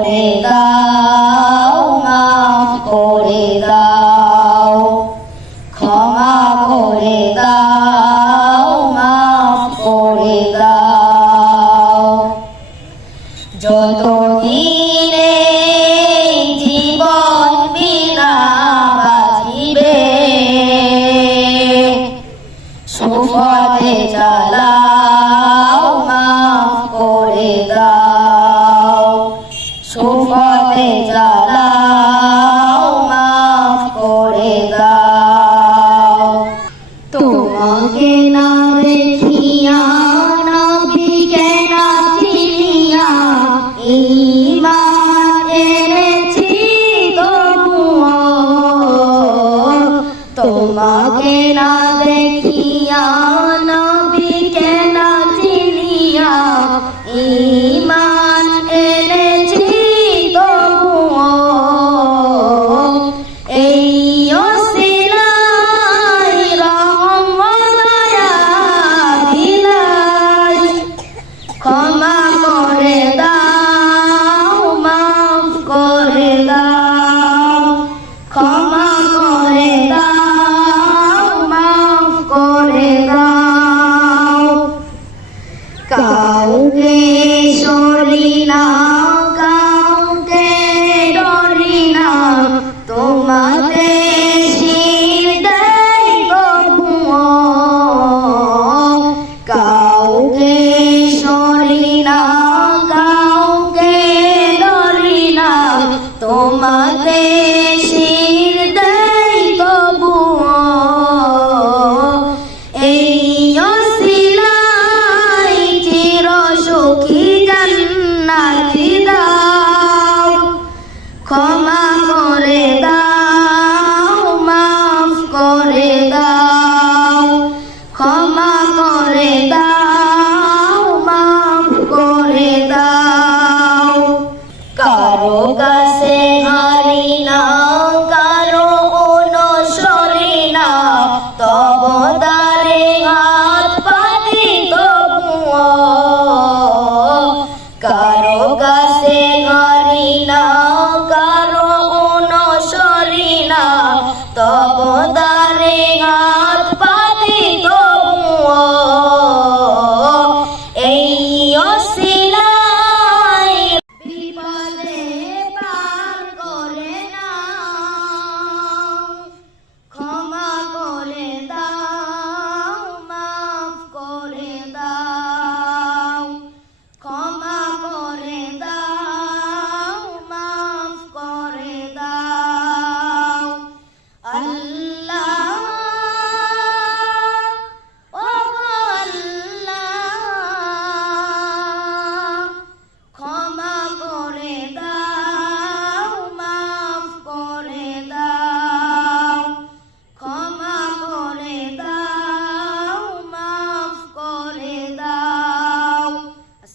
করে দাও মাফ করে দাও। করে দাও মাফ করে দাও। যত দিনে You know. বুকে সরি না কাউকে ডরি না। কাউকে সরি না কাউকে ডরি না। তোমাতে তপদা